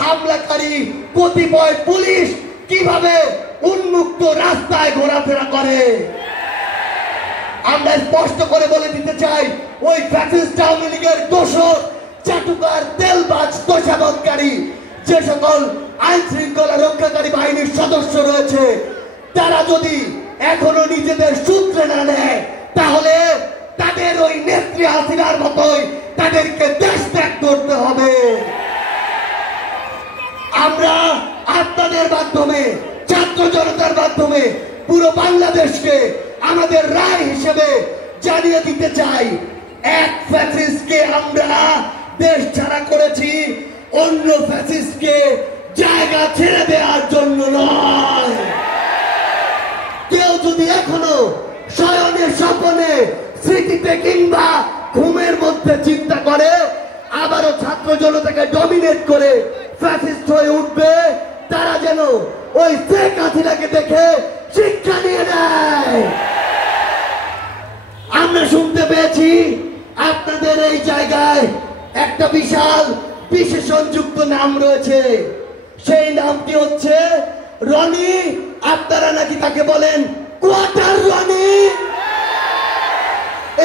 হামলাকারী কতিপয় পুলিশ কিভাবে উন্মুক্ত রাস্তায় ঘোরাফেরা করে। আমরা স্পষ্ট করে বলে দিতে চাই, ওই ফ্যাসিস্ট আওয়ামী লীগের দোসর চাটুকার তেলবাজ তোষামতকারী যে সকল আইন শৃঙ্খলা রক্ষাকারী বাহিনীর সদস্য রয়েছে, তারা যদি এখনো নিজেদের সূত্রে না নেয়, তাহলে তাদের ওই নেত্রী হাসিনার মতোই তাদেরকে দেশ ত্যাগ করতে হবে। আমরা আপনাদের মাধ্যমে, ছাত্র জনতার মাধ্যমে পুরো বাংলাদেশকে আমাদের রায় হিসেবে জানিয়ে দিতে চাই, এক ফ্যাসিস্টকে আমরা দেশ ছাড়া করেছি, অন্য ফ্যাসিস্টকে জায়গা ছেড়ে দেওয়ার জন্য নয়। কেউ যদি এখনো শয়নে স্বপনে স্মৃতিতে কিংবা ঘুমের মধ্যে চিন্তা করে আবারও ছাত্র জনতাকে ডমিনেট করে ফ্যাসিস্ট হয়ে উঠবে, তারা যেন ওই শেখ হাসিনাকে দেখে শিক্ষা নিয়ে নেয়। আমরা শুনতে পেয়েছি আপনাদের এই জায়গায় একটা বিশাল বিশেষণযুক্ত নাম রয়েছে, সেই নামটি হচ্ছে রনি। আপনারা নাকি তাকে বলেন কোয়ার্টার রনি।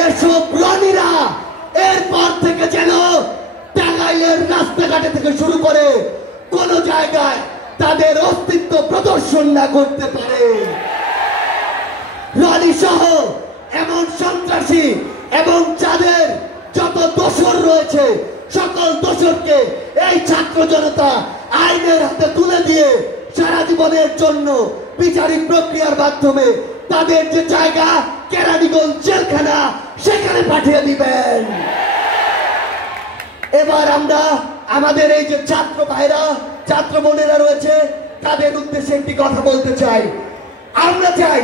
এসব রনিরা এরপর থেকে যেন টাঙ্গাইলের রাস্তাঘাটে থেকে শুরু করে কোন জায়গায় তাদের অস্তিত্ব প্রদর্শন না করতে পারে। রনি সহ এমন সন্ত্রাসী এবং যাদের যত দোসর রয়েছে, সকল দোসরকে এই ছাত্র জনতা আইনের হাতে তুলে দিয়ে সারা জীবনের জন্য বিচারিক প্রক্রিয়ার মাধ্যমে তাদের যে জায়গা কেরানীগঞ্জ জেলখানা, সেখানে পাঠিয়ে দিবেন। এবার আমরা আমাদের এই যে ছাত্র ভাইরা, ছাত্র বোনেরা রয়েছে, তাদের উদ্দেশ্যে একটি কথা বলতে চাই। আমরা চাই